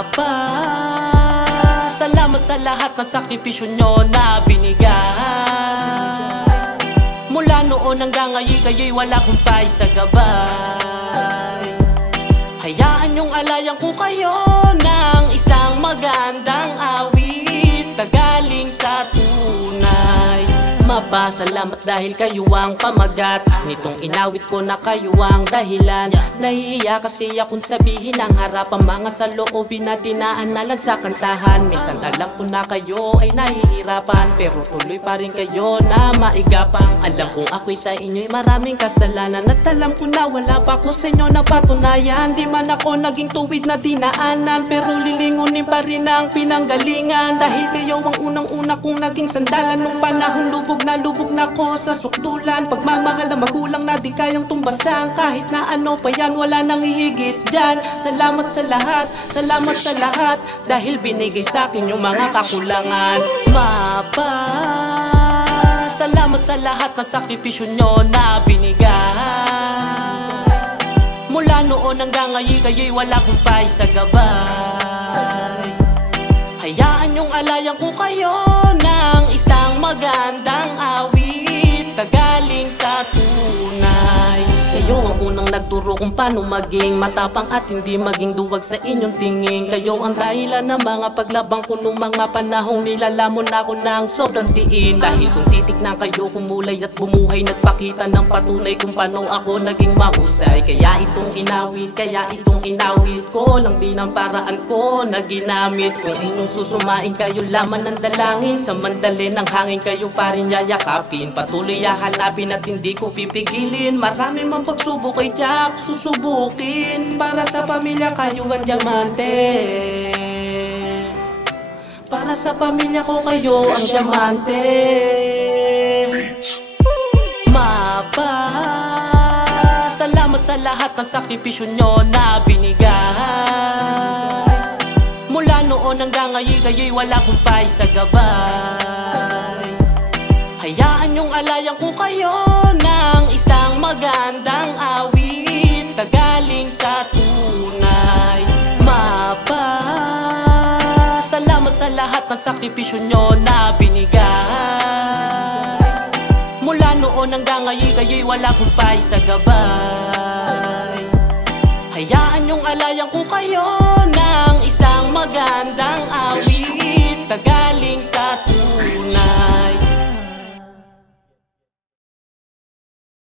Mapa, salamat sa lahat ng sakripisyo nyo na binigay. Mula noon hanggang ngayon kayo'y wala kumpay sa gabay. Hayaan nyong alayan ko kayo ng isang magandang awit na galing sa tunay. Mapasalamat dahil kayo ang pamagat nitong inawit ko na kayo ang dahilan. Nahihiya kasi akong sabihin ang harap ang mga saloobin na dinaanalan sa kantahan. Minsan alam ko na kayo ay nahihirapan, pero tuloy pa rin kayo na maigapang. Alam kong ako'y sa inyo'y maraming kasalanan, at alam ko na wala pa ako sa inyo na patunayan. Di man ako naging tuwid na dinaanan, pero lilingunin pa rin ang pinanggalingan. Dahil kayo ang unang-una kong naging sandalan nung panahon lubog na ko sa sukdulan. Pagmamahal na magulang na di kayang tumbasan, kahit na ano pa yan wala nang hihigit dyan. Salamat sa lahat dahil binigay sa akin yung mga kakulangan. Mapa, salamat sa lahat ng sakripisyo nyo na binigay. Mula noon hanggang ngayon kayo'y wala kumpay sa gabay. Hayaan nyong alayan ko kayo ng isang magandang awit na galing sa tunay. Kayo ang unang nagturo kung paano maging matapang at hindi maging duwag sa inyong tingin. Kayo ang dahilan ng mga paglabang ko nung mga panahong nilalamon ako ng sobrang tiin. Dahil kung titignan kayo kumulay at bumuhay, nagpakita ng patunay kung paano ako naging mahusay. Kaya itong inawit ko lang din ang paraan ko na ginamit. Kung inyong susumain kayo laman ng dalangin, sa mandali ng hangin kayo pa rin yayakapin. Patuloy hahanapin at hindi ko pipigilin. Marami mang pagsubok kay Jack susubukin. Para sa pamilya kayo ang diamante, para sa pamilya ko kayo ang diamante. Mapa, salamat sa lahat ng sakripisyo nyo na binigay. Mula noon hanggang ngayon kayo'y wala kumpay sa gabay. Hayaan nyong alayan ko kayo ng isang magandang awit na galing sa tunay. Mapa, salamat sa lahat ng sakripisyo nyo na binigay. Mula noon hanggang ngayon kayo'y wala kumpay sa gabay. Hayaan nyong alayan ko kayo na